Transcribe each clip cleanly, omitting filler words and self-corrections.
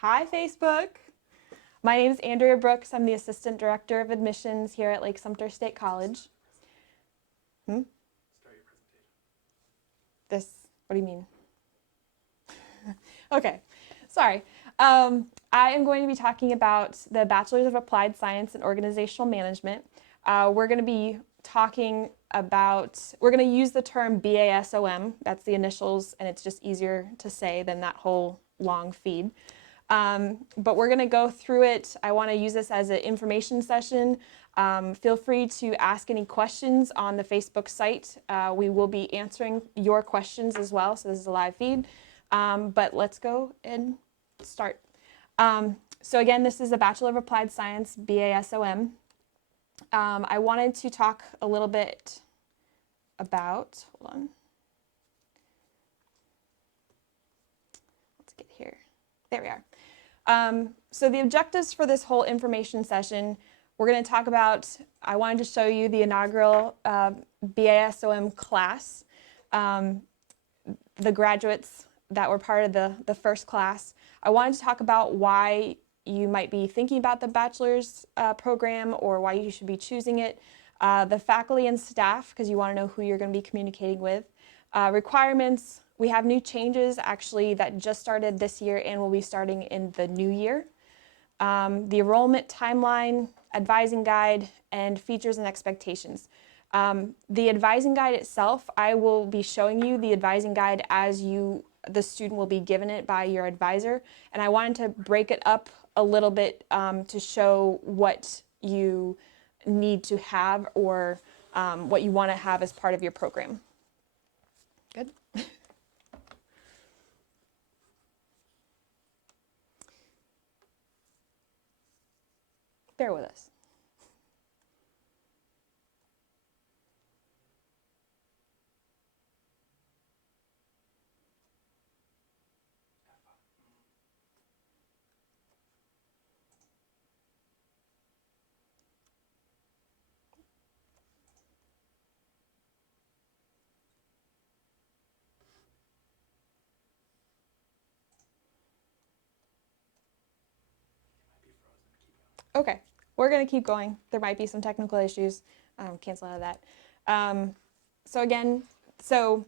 Hi, Facebook. My name is Andrea Brooks. I'm the Assistant Director of Admissions here at Lake-Sumter State College. Start your presentation. What do you mean? Okay, sorry. I am going to be talking about the Bachelor's of Applied Science and Organizational Management. We're going to use the term BASOM. That's the initials, and it's just easier to say than that whole long feed. But we're going to go through it. I want to use this as an information session. Feel free to ask any questions on the Facebook site. We will be answering your questions as well, so this is a live feed. But let's go and start. So again, this is a Bachelor of Applied Science, BASOM. I wanted to talk a little bit about, hold on. Let's get here. There we are. So the objectives for this whole information session, we're going to talk about, I wanted to show you the inaugural BASOM class, the graduates that were part of the first class. I wanted to talk about why you might be thinking about the bachelor's program or why you should be choosing it, the faculty and staff, because you want to know who you're going to be communicating with, requirements. We have new changes actually that just started this year and will be starting in the new year. The enrollment timeline, advising guide, and features and expectations. The advising guide itself, I will be showing you the advising guide as the student will be given it by your advisor. And I wanted to break it up a little bit to show what you need to have or what you want to have as part of your program. Good. Bear with us. Okay, we're going to keep going. There might be some technical issues. Cancel out of that. So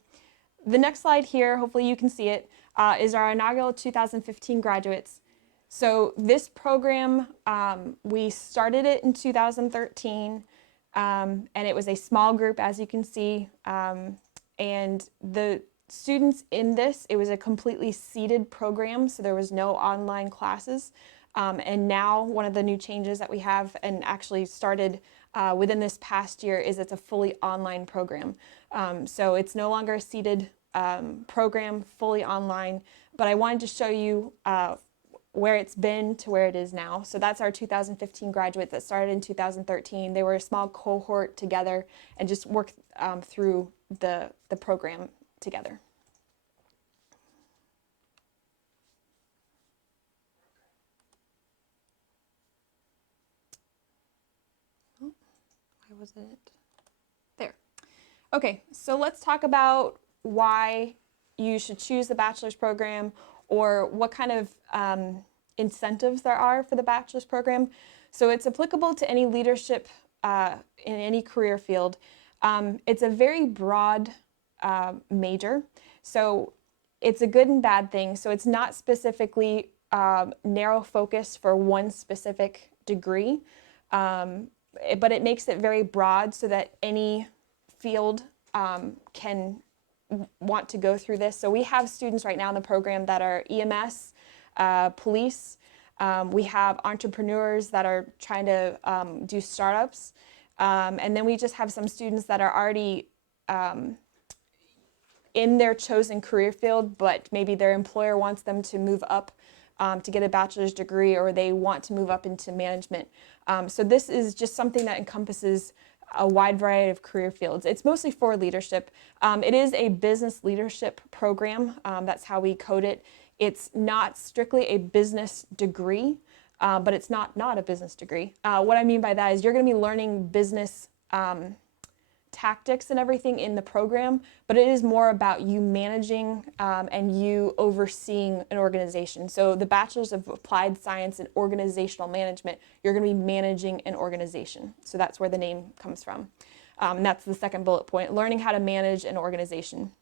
the next slide here, hopefully you can see it, is our inaugural 2015 graduates. So this program, we started it in 2013, and it was a small group, as you can see, and the students in this, it was a completely seated program, so there was no online classes. And now one of the new changes that we have and actually started within this past year is it's a fully online program. So it's no longer a seated program, fully online, but I wanted to show you where it's been to where it is now. So that's our 2015 graduates that started in 2013. They were a small cohort together and just worked through the program together. Was it there? Okay, so let's talk about why you should choose the bachelor's program or what kind of incentives there are for the bachelor's program. So it's applicable to any leadership in any career field. It's a very broad major, so it's a good and bad thing. So it's not specifically narrow focus for one specific degree. But it makes it very broad so that any field can want to go through this. So we have students right now in the program that are EMS, police. We have entrepreneurs that are trying to do startups. And then we just have some students that are already in their chosen career field, but maybe their employer wants them to move up to get a bachelor's degree, or they want to move up into management. So this is just something that encompasses a wide variety of career fields. It's mostly for leadership. It is a business leadership program. That's how we code it. It's not strictly a business degree, but it's not a business degree. What I mean by that is you're going to be learning business tactics and everything in the program, but it is more about you managing and you overseeing an organization. So the Bachelor's of Applied Science and Organizational Management, you're going to be managing an organization. So that's where the name comes from. And that's the second bullet point, learning how to manage an organization.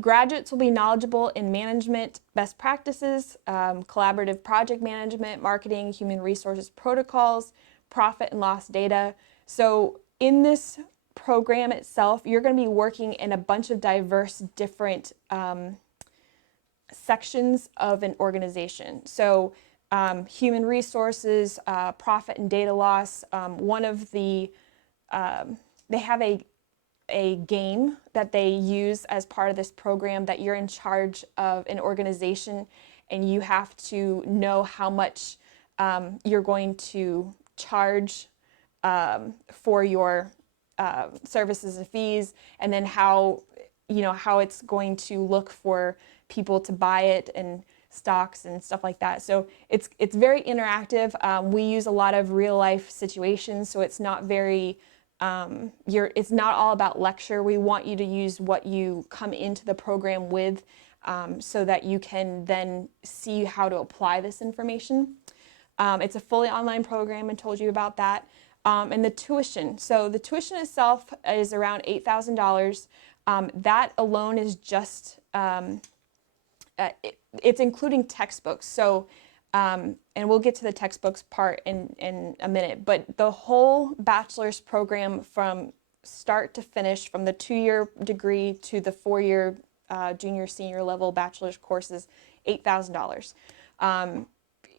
Graduates will be knowledgeable in management best practices, collaborative project management, marketing, human resources protocols, profit and loss data. So in this program itself, you're going to be working in a bunch of diverse different sections of an organization. So human resources, profit and data loss. One of the, they have a game that they use as part of this program that you're in charge of an organization and you have to know how much you're going to charge for your services and fees, and then how it's going to look for people to buy it and stocks and stuff like that. So it's very interactive. We use a lot of real life situations, so it's not very it's not all about lecture. We want you to use what you come into the program with so that you can then see how to apply this information. It's a fully online program, and told you about that. And the tuition. So the tuition itself is around $8,000. That alone is just, it's including textbooks. So, and we'll get to the textbooks part in a minute, but the whole bachelor's program from start to finish, from the 2-year degree to the 4-year junior, senior level bachelor's courses, $8,000.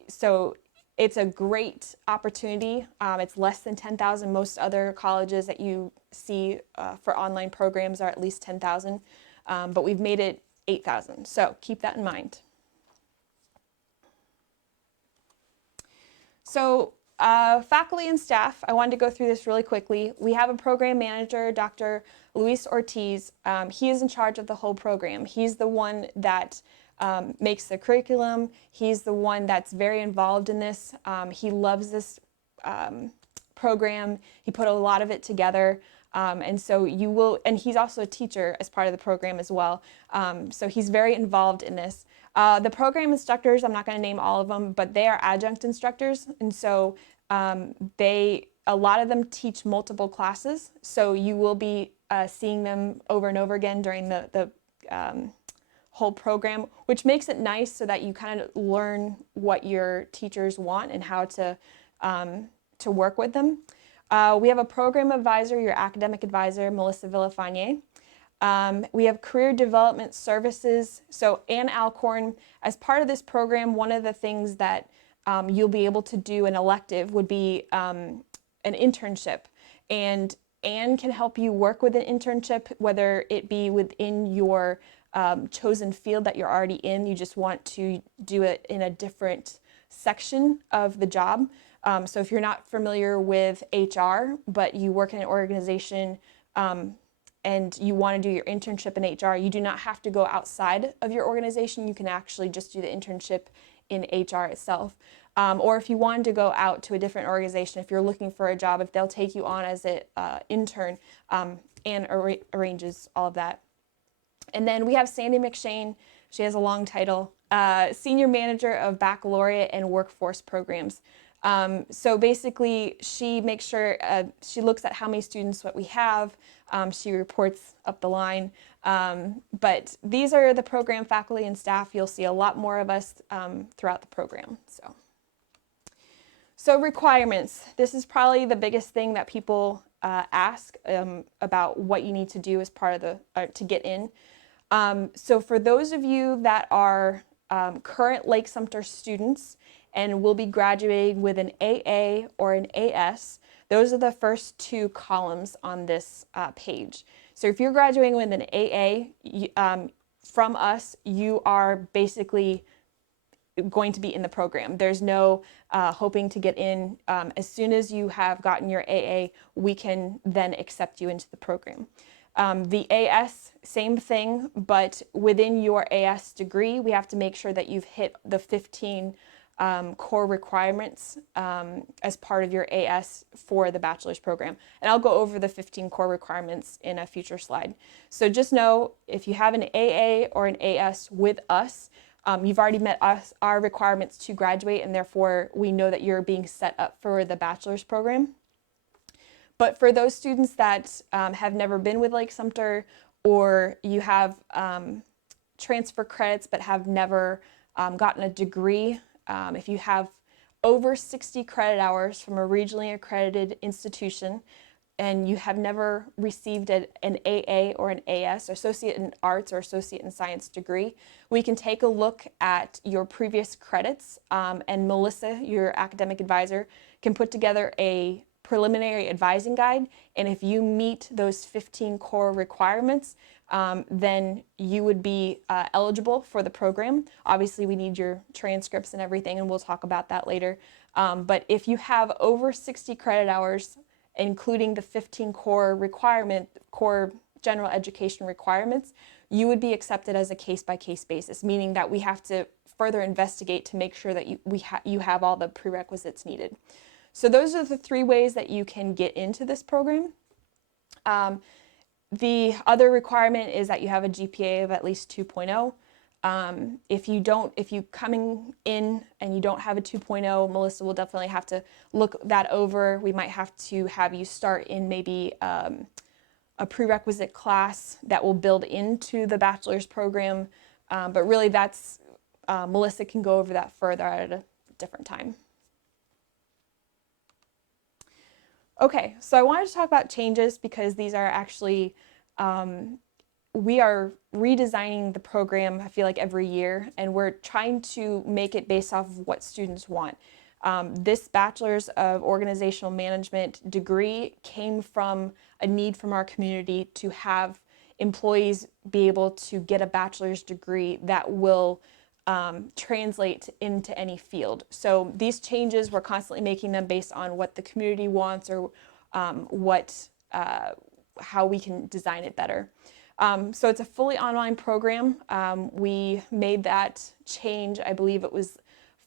So it's a great opportunity. It's less than $10,000. Most other colleges that you see for online programs are at least $10,000, but we've made it $8,000. So keep that in mind. So faculty and staff, I wanted to go through this really quickly. We have a program manager, Dr. Luis Ortiz. He is in charge of the whole program. He's the one that makes the curriculum. He's the one that's very involved in this. He loves this program. He put a lot of it together. And so you will, and he's also a teacher as part of the program as well. So he's very involved in this. The program instructors, I'm not going to name all of them, but they are adjunct instructors. And so a lot of them teach multiple classes. So you will be seeing them over and over again during the whole program, which makes it nice so that you kind of learn what your teachers want and how to work with them. We have a program advisor, your academic advisor, Melissa Villafanier. We have career development services. So Ann Alcorn, as part of this program, one of the things that you'll be able to do an elective would be an internship. And Ann can help you work with an internship, whether it be within your chosen field that you're already in. You just want to do it in a different section of the job. So if you're not familiar with HR, but you work in an organization and you want to do your internship in HR, you do not have to go outside of your organization. You can actually just do the internship in HR itself. Or if you wanted to go out to a different organization, if you're looking for a job, if they'll take you on as an intern, and arranges all of that. And then we have Sandy McShane. She has a long title, Senior Manager of Baccalaureate and Workforce Programs. So basically, she makes sure, she looks at how many students what we have, she reports up the line, but these are the program faculty and staff. You'll see a lot more of us throughout the program. So requirements. This is probably the biggest thing that people ask about what you need to do as part of the, to get in. So for those of you that are current Lake-Sumter students and will be graduating with an AA or an AS, those are the first 2 columns on this page. So if you're graduating with an AA from us, you are basically going to be in the program. There's no hoping to get in. As soon as you have gotten your AA, we can then accept you into the program. The AS, same thing, but within your AS degree, we have to make sure that you've hit the 15 core requirements as part of your AS for the bachelor's program. And I'll go over the 15 core requirements in a future slide. So just know if you have an AA or an AS with us, you've already met our requirements to graduate, and therefore we know that you're being set up for the bachelor's program. But for those students that have never been with Lake-Sumter, or you have transfer credits but have never gotten a degree, if you have over 60 credit hours from a regionally accredited institution and you have never received an AA or an AS, Associate in Arts or Associate in Science degree, we can take a look at your previous credits, and Melissa, your academic advisor, can put together a preliminary advising guide, and if you meet those 15 core requirements, then you would be eligible for the program. Obviously, we need your transcripts and everything, and we'll talk about that later. But if you have over 60 credit hours, including the 15 core general education requirements, you would be accepted as a case-by-case basis, meaning that we have to further investigate to make sure that you have all the prerequisites needed. So those are the 3 ways that you can get into this program. The other requirement is that you have a GPA of at least 2.0. If you coming in and you don't have a 2.0, Melissa will definitely have to look that over. We might have to have you start in maybe a prerequisite class that will build into the bachelor's program. But really that's, Melissa can go over that further at a different time. Okay, so I wanted to talk about changes because these are actually, we are redesigning the program, I feel like every year, and we're trying to make it based off of what students want. This Bachelor's of Organizational Management degree came from a need from our community to have employees be able to get a bachelor's degree that will translate into any field. So these changes, we're constantly making them based on what the community wants or how we can design it better. So it's a fully online program. We made that change, I believe it was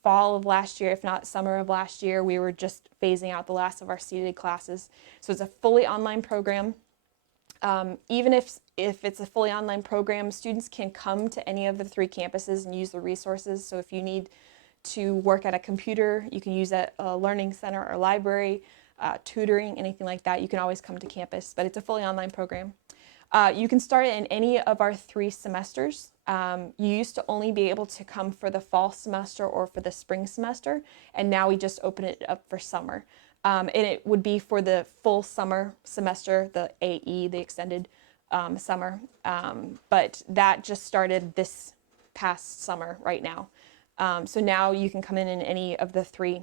fall of last year, if not summer of last year. We were just phasing out the last of our seated classes. So it's a fully online program. Even if it's a fully online program, students can come to any of the 3 campuses and use the resources. So if you need to work at a computer, you can use at a learning center or library, tutoring, anything like that. You can always come to campus, but it's a fully online program. You can start it in any of our 3 semesters. You used to only be able to come for the fall semester or for the spring semester, and now we just open it up for summer. And it would be for the full summer semester, the AE, the extended summer. But that just started this past summer right now. So now you can come in any of the 3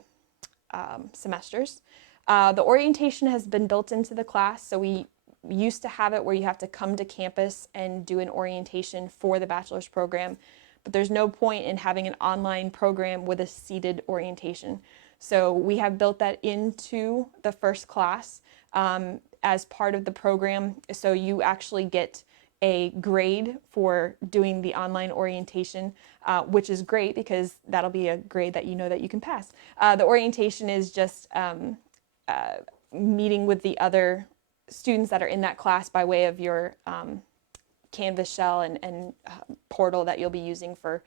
semesters. The orientation has been built into the class, so we used to have it where you have to come to campus and do an orientation for the bachelor's program, but there's no point in having an online program with a seated orientation. So we have built that into the first class as part of the program. So you actually get a grade for doing the online orientation, which is great because that'll be a grade that you know that you can pass. The orientation is just meeting with the other students that are in that class by way of your Canvas shell and portal that you'll be using for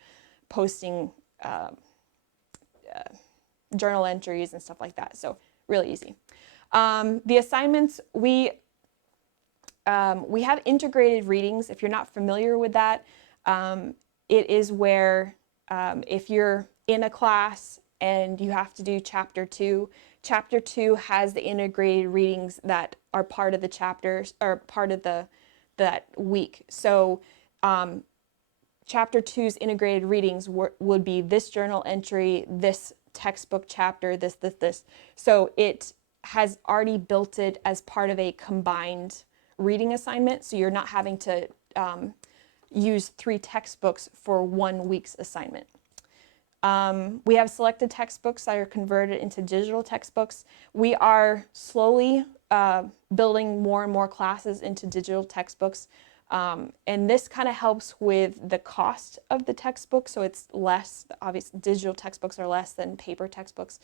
posting journal entries and stuff like that. So really easy. The assignments, we have integrated readings. If you're not familiar with that, it is where if you're in a class and you have to do chapter 2, chapter 2 has the integrated readings that are part of the chapters or part of that week. So chapter 2's integrated readings would be this journal entry, this textbook chapter, this. So it has already built it as part of a combined reading assignment. So you're not having to use 3 textbooks for 1 week's assignment. We have selected textbooks that are converted into digital textbooks. We are slowly building more and more classes into digital textbooks. And this kind of helps with the cost of the textbook, so it's less, obviously digital textbooks are less than paper textbooks.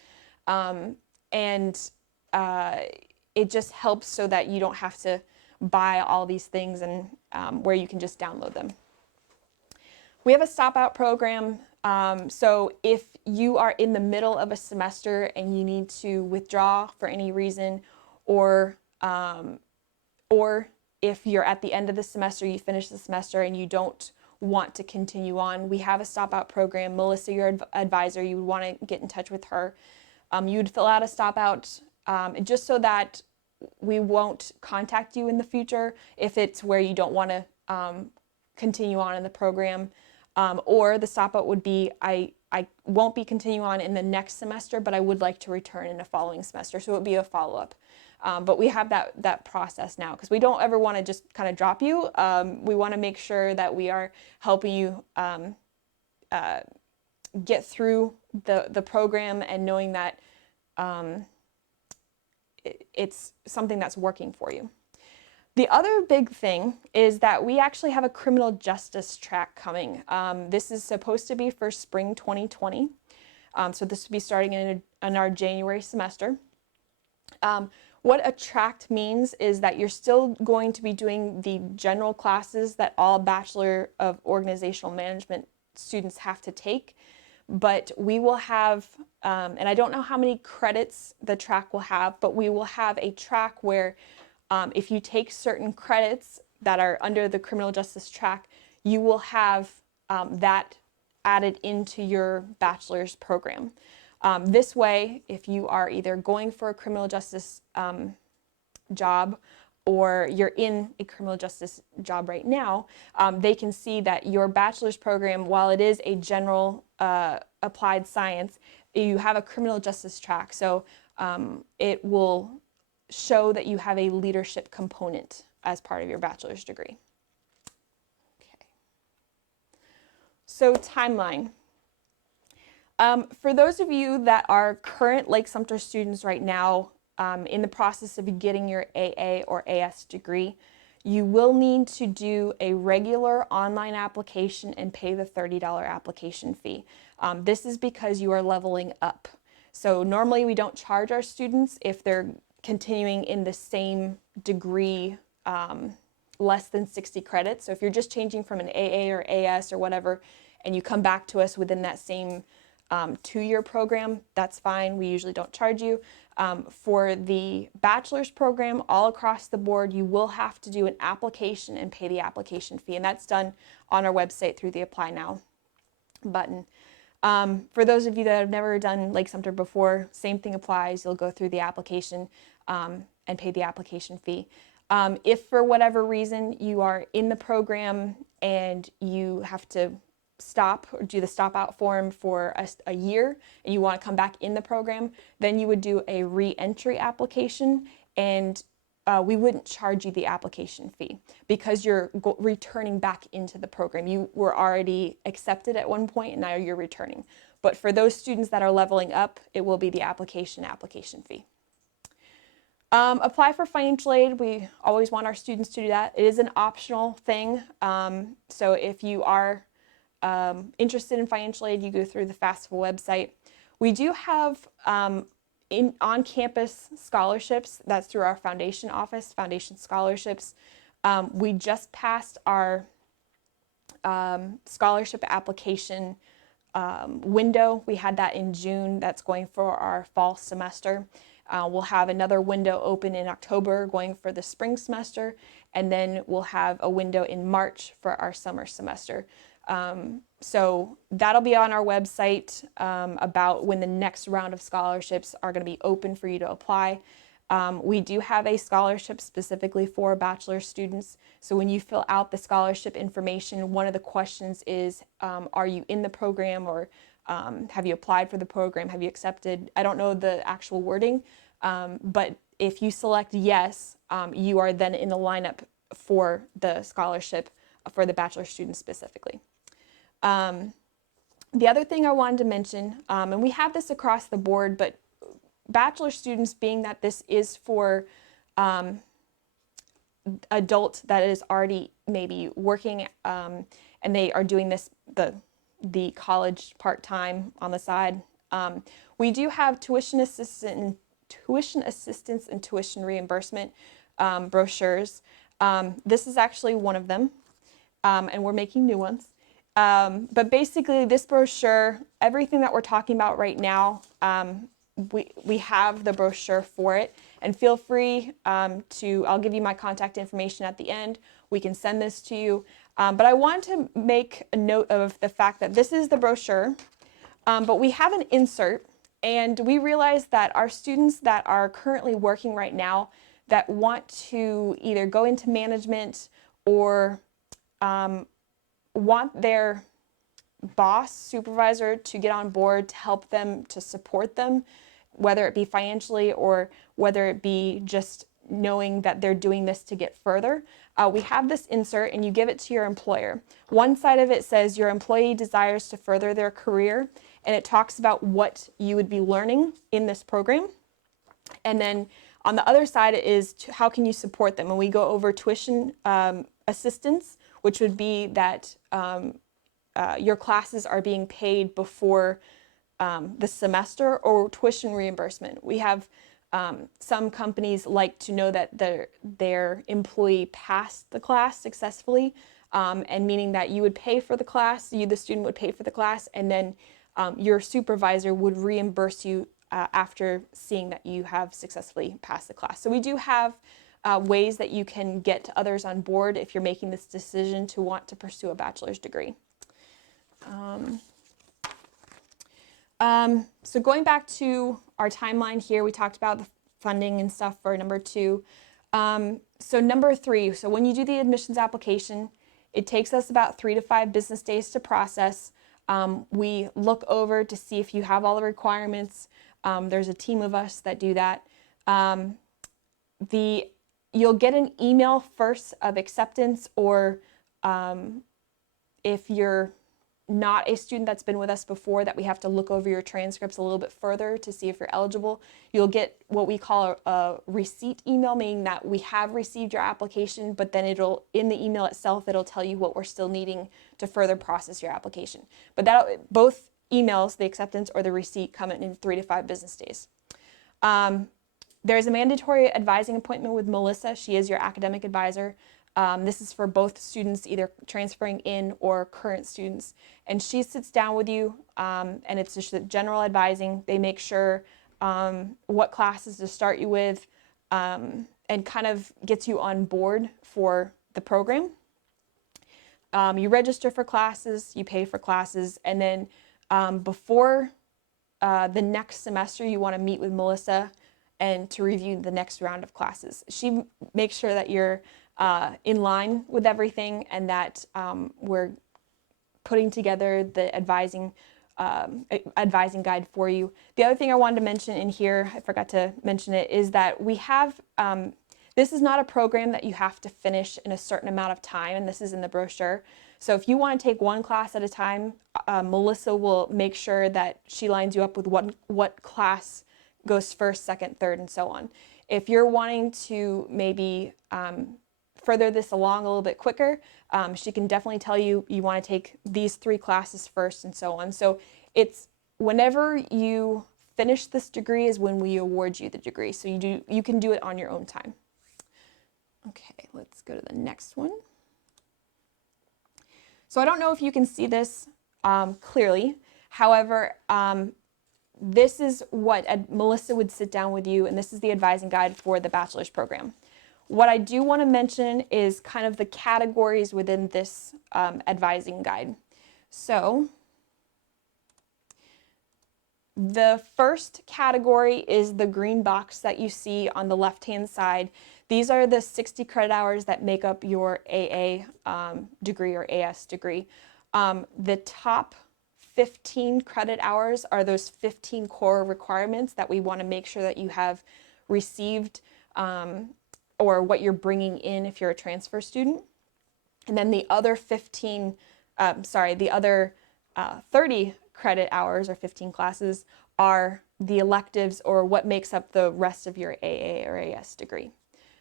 And it just helps so that you don't have to buy all these things, and where you can just download them. We have a stop out program. So if you are in the middle of a semester and you need to withdraw for any reason, or if you're at the end of the semester, you finish the semester and you don't want to continue on, we have a stop out program. Melissa, your advisor, you would want to get in touch with her. You would fill out a stop out just so that we won't contact you in the future if it's where you don't want to continue on in the program. Or the stop out would be, I won't be continuing on in the next semester, but I would like to return in a following semester. So it would be a follow-up. But we have that process now because we don't ever want to just kind of drop you. We want to make sure that we are helping you get through the program and knowing that it's something that's working for you. The other big thing is that we actually have a criminal justice track coming. This is supposed to be for spring 2020. So this will be starting in our January semester. What a track means is that you're still going to be doing the general classes that all Bachelor of Organizational Management students have to take, but we will have, and I don't know how many credits the track will have, but we will have a track where if you take certain credits that are under the criminal justice track, you will have that added into your bachelor's program. This way, if you are either going for a criminal justice job or you're in a criminal justice job right now, they can see that your bachelor's program, while it is a general applied science, you have a criminal justice track. So it will show that you have a leadership component as part of your bachelor's degree. Okay. So timeline. For those of you that are current Lake-Sumter students right now, in the process of getting your AA or AS degree, you will need to do a regular online application and pay the $30 application fee. This is because you are leveling up. So normally we don't charge our students if they're continuing in the same degree, less than 60 credits. So if you're just changing from an AA or AS or whatever, and you come back to us within that same 2-year program, that's fine. We usually don't charge you. For the bachelor's program, all across the board, you will have to do an application and pay the application fee, and that's done on our website through the Apply Now button. For those of you that have never done Lake-Sumter before, same thing applies. You'll go through the application and pay the application fee. If for whatever reason you are in the program and you have to stop or do the stop out form for a year and you want to come back in the program, then you would do a re-entry application, and we wouldn't charge you the application fee because you're returning back into the program. You were already accepted at one point and now you're returning. But for those students that are leveling up, it will be the application fee. Apply for financial aid. We always want our students to do that. It is an optional thing. So if you are interested in financial aid, you go through the FAFSA website. We do have on-campus scholarships. That's through our foundation office, foundation scholarships. We just passed our scholarship application window. We had that in June. That's going for our fall semester. We'll have another window open in October going for the spring semester, and then we'll have a window in March for our summer semester. So that'll be on our website about when the next round of scholarships are going to be open for you to apply. We do have a scholarship specifically for bachelor students. So when you fill out the scholarship information, one of the questions is, are you in the program, or have you applied for the program? Have you accepted? I don't know the actual wording, but if you select yes, you are then in the lineup for the scholarship for the bachelor students specifically. The other thing I wanted to mention, and we have this across the board, but bachelor students, being that this is for adult that is already maybe working, and they are doing this, the college part-time on the side. We do have tuition assistance and tuition reimbursement brochures. This is actually one of them, and we're making new ones. But basically, this brochure, everything that we're talking about right now, we have the brochure for it. And feel free I'll give you my contact information at the end. We can send this to you. But I want to make a note of the fact that this is the brochure, but we have an insert, and we realize that our students that are currently working right now that want to either go into management or want their boss, supervisor to get on board to help them, to support them, whether it be financially or whether it be just knowing that they're doing this to get further. We have this insert, and you give it to your employer. One side of it says your employee desires to further their career, and it talks about what you would be learning in this program. And then on the other side is how can you support them? And we go over tuition assistance, which would be that your classes are being paid before the semester, or tuition reimbursement. We have some companies like to know that their employee passed the class successfully, and meaning that you would pay for the class, the student would pay for the class, and then your supervisor would reimburse you after seeing that you have successfully passed the class. So we do have ways that you can get others on board if you're making this decision to want to pursue a bachelor's degree. So going back to our timeline here, we talked about the funding and stuff for number 2. So number 3, so when you do the admissions application, it takes us about 3 to 5 business days to process. We look over to see if you have all the requirements. There's a team of us that do that. You'll get an email first of acceptance, or if you're not a student that's been with us before, that we have to look over your transcripts a little bit further to see if you're eligible, you'll get what we call a receipt email, meaning that we have received your application, but then in the email itself, it'll tell you what we're still needing to further process your application. But both emails, the acceptance or the receipt, come in 3 to 5 business days. There's a mandatory advising appointment with Melissa. She is your academic advisor. This is for both students either transferring in or current students. And she sits down with you, and it's just a general advising. They make sure what classes to start you with, and kind of gets you on board for the program. You register for classes, you pay for classes, and then before the next semester, you want to meet with Melissa and to review the next round of classes. She makes sure that you're in line with everything, and that we're putting together the advising guide for you. The other thing I wanted to mention in here, I forgot to mention it, is that we have, this is not a program that you have to finish in a certain amount of time, and this is in the brochure. So if you want to take one class at a time, Melissa will make sure that she lines you up with what class goes first, second, third, and so on. If you're wanting to maybe further this along a little bit quicker, she can definitely tell you want to take these 3 classes first, and so on. So it's whenever you finish this degree is when we award you the degree. So you can do it on your own time. Okay, let's go to the next one. So I don't know if you can see this clearly. However, this is what Melissa would sit down with you, and this is the advising guide for the bachelor's program. What I do want to mention is kind of the categories within this advising guide. So the first category is the green box that you see on the left-hand side. These are the 60 credit hours that make up your AA degree or AS degree. The top 15 credit hours are those 15 core requirements that we want to make sure that you have received, or what you're bringing in if you're a transfer student. And then the other 30 credit hours or 15 classes are the electives, or what makes up the rest of your AA or AS degree.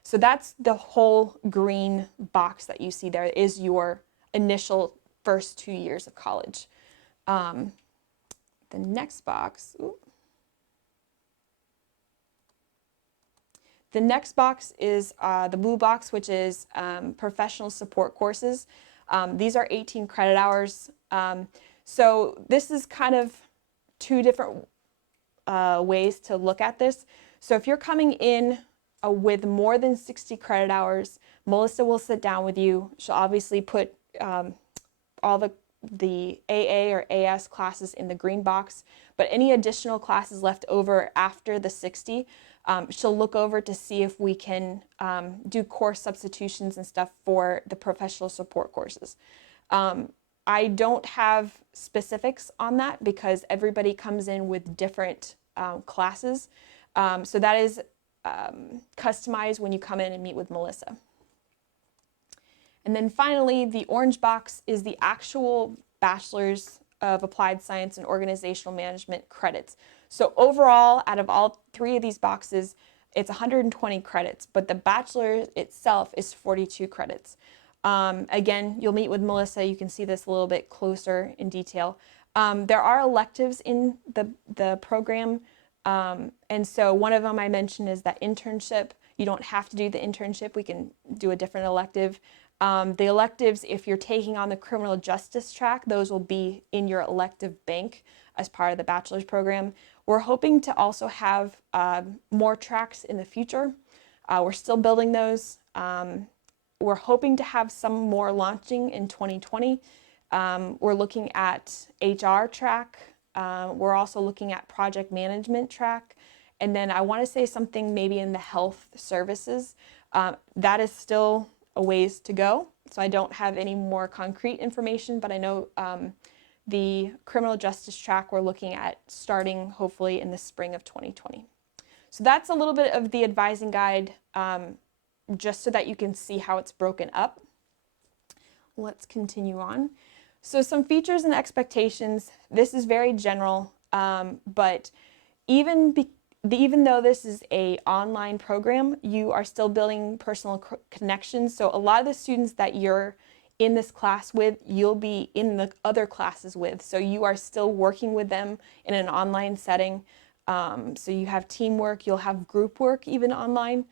So that's the whole green box that you see there is your initial first 2 years of college. The next box, the next box is the blue box, which is professional support courses. These are 18 credit hours. So this is kind of two different ways to look at this. So if you're coming in with more than 60 credit hours, Melissa will sit down with you. She'll obviously put all the AA or AS classes in the green box, but any additional classes left over after the 60, she'll look over to see if we can do course substitutions and stuff for the professional support courses. I don't have specifics on that because everybody comes in with different classes. So that is customized when you come in and meet with Melissa. And then finally, the orange box is the actual Bachelor's of Applied Science and Organizational Management credits. So overall, out of all three of these boxes, it's 120 credits, but the Bachelor itself is 42 credits. Again, you'll meet with Melissa. You can see this a little bit closer in detail. There are electives in the program, and so one of them I mentioned is that internship. You don't have to do the internship. We can do a different elective. The electives, if you're taking on the criminal justice track, those will be in your elective bank as part of the bachelor's program. We're hoping to also have more tracks in the future. We're still building those. We're hoping to have some more launching in 2020. We're looking at HR track. We're also looking at project management track. And then I want to say something maybe in the health services. That is still a ways to go. So I don't have any more concrete information, but I know the criminal justice track we're looking at starting hopefully in the spring of 2020. So that's a little bit of the advising guide, just so that you can see how it's broken up. Let's continue on. So some features and expectations. This is very general, but even though this is an online program, you are still building personal connections. So a lot of the students that you're in this class with, you'll be in the other classes with. So you are still working with them in an online setting. So you have teamwork, you'll have group work even online.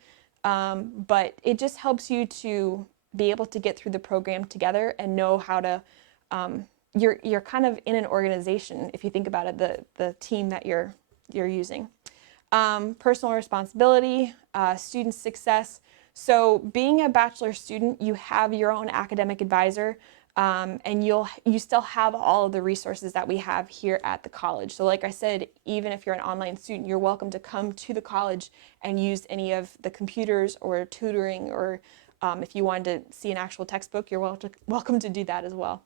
But it just helps you to be able to get through the program together and know how to, you're kind of in an organization, if you think about it, the team that you're using. Personal responsibility, student success. So being a bachelor student, you have your own academic advisor, and you still have all of the resources that we have here at the college. So like I said, even if you're an online student, you're welcome to come to the college and use any of the computers or tutoring, or if you wanted to see an actual textbook, you're welcome to do that as well.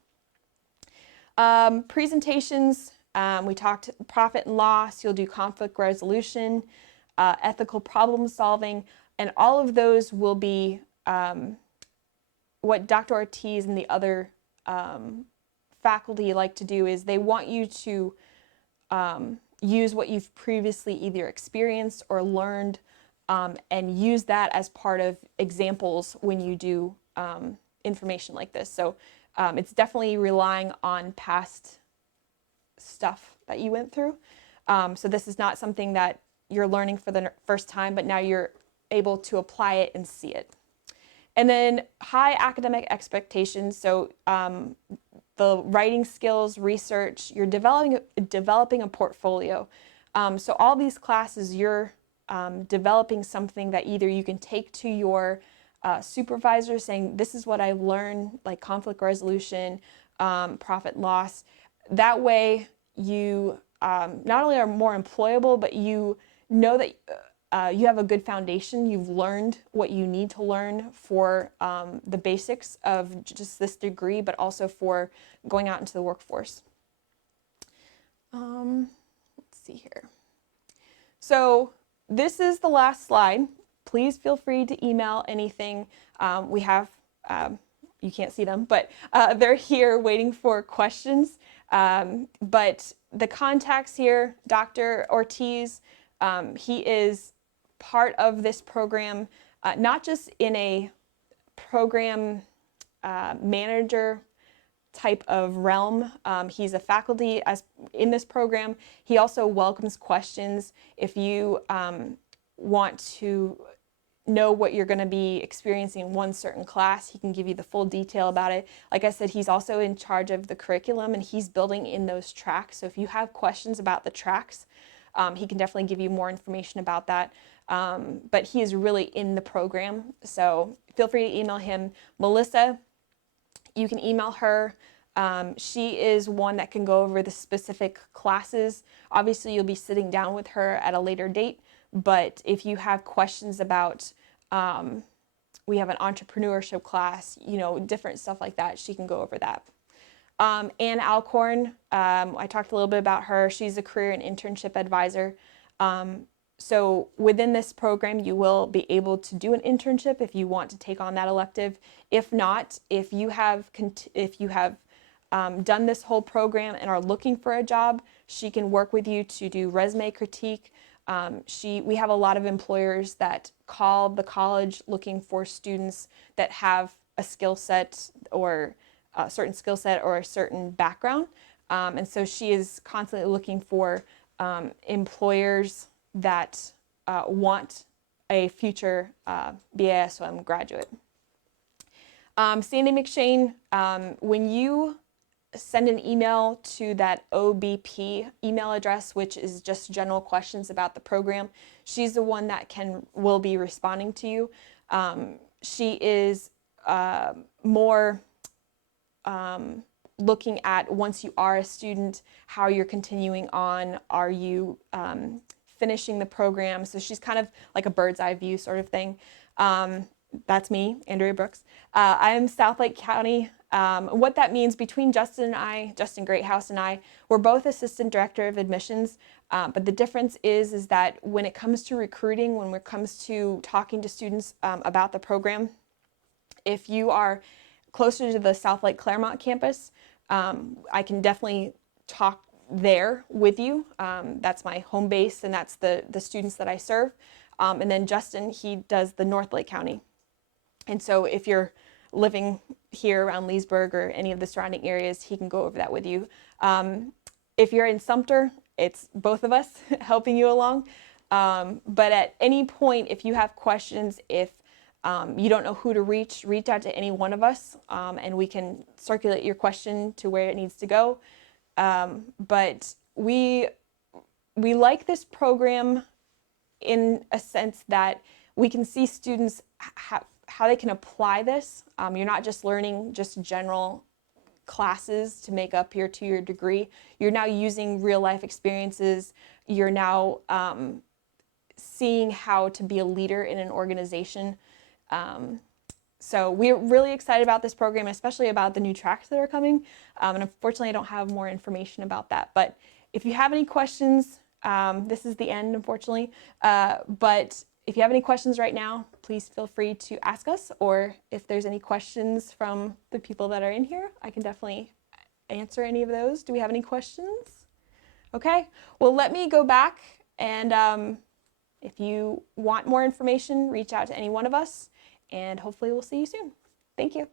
Presentations. We talked profit and loss, you'll do conflict resolution, ethical problem solving, and all of those will be what Dr. Ortiz and the other faculty like to do is they want you to use what you've previously either experienced or learned and use that as part of examples when you do information like this. So it's definitely relying on past stuff that you went through. So this is not something that you're learning for the first time, but now you're able to apply it and see it. And then high academic expectations. So the writing skills, research, you're developing a portfolio. So all these classes, you're developing something that either you can take to your supervisor saying, this is what I've learned, like conflict resolution, profit and loss. That way you not only are more employable, but you know that you have a good foundation. You've learned what you need to learn for the basics of just this degree, but also for going out into the workforce. Let's see here. So this is the last slide. Please feel free to email anything. We have, you can't see them, but they're here waiting for questions. But the contacts here, Dr. Ortiz, he is part of this program. not just in a program manager type of realm. He's a faculty in this program. He also welcomes questions. If you want to know what you're going to be experiencing in one certain class, he can give you the full detail about it. Like I said, he's also in charge of the curriculum, and he's building in those tracks. So if you have questions about the tracks, he can definitely give you more information about that. But he is really in the program, so feel free to email him. Melissa, you can email her. She is one that can go over the specific classes. Obviously, you'll be sitting down with her at a later date, but if you have questions about, we have an entrepreneurship class, different stuff like that, she can go over that. Ann Alcorn, I talked a little bit about her. She's a career and internship advisor. So within this program, you will be able to do an internship if you want to take on that elective. If not, if you have done this whole program and are looking for a job, she can work with you to do resume critique. We have a lot of employers that call the college looking for students that have a skill set or a certain skill set or a certain background. And so she is constantly looking for employers that want a future BAS-OM graduate. Sandy McShane, when you send an email to that OBP email address, which is just general questions about the program, she's the one that will be responding to you. She is more looking at, once you are a student, how you're continuing on. Are you finishing the program? So she's kind of like a bird's eye view sort of thing. That's me, Andrea Brooks. I am South Lake County. What that means between Justin Greathouse and I, we're both assistant director of admissions, but the difference is that when it comes to recruiting, when it comes to talking to students about the program, if you are closer to the South Lake Claremont campus, I can definitely talk there with you. That's my home base, and that's the students that I serve. And then Justin, he does the North Lake County. And so if you're living here around Leesburg or any of the surrounding areas, he can go over that with you. If you're in Sumter, it's both of us helping you along. But at any point, if you have questions, if you don't know who to reach out to any one of us, and we can circulate your question to where it needs to go. But we like this program in a sense that we can see students how they can apply this. You're not just learning just general classes to make up your 2-year degree. You're now using real life experiences. You're now seeing how to be a leader in an organization. So we're really excited about this program, especially about the new tracks that are coming. And unfortunately, I don't have more information about that. But if you have any questions, this is the end, unfortunately. But if you have any questions right now, please feel free to ask us. Or if there's any questions from the people that are in here, I can definitely answer any of those. Do we have any questions? Okay, well, let me go back. And if you want more information, reach out to any one of us. And hopefully we'll see you soon. Thank you.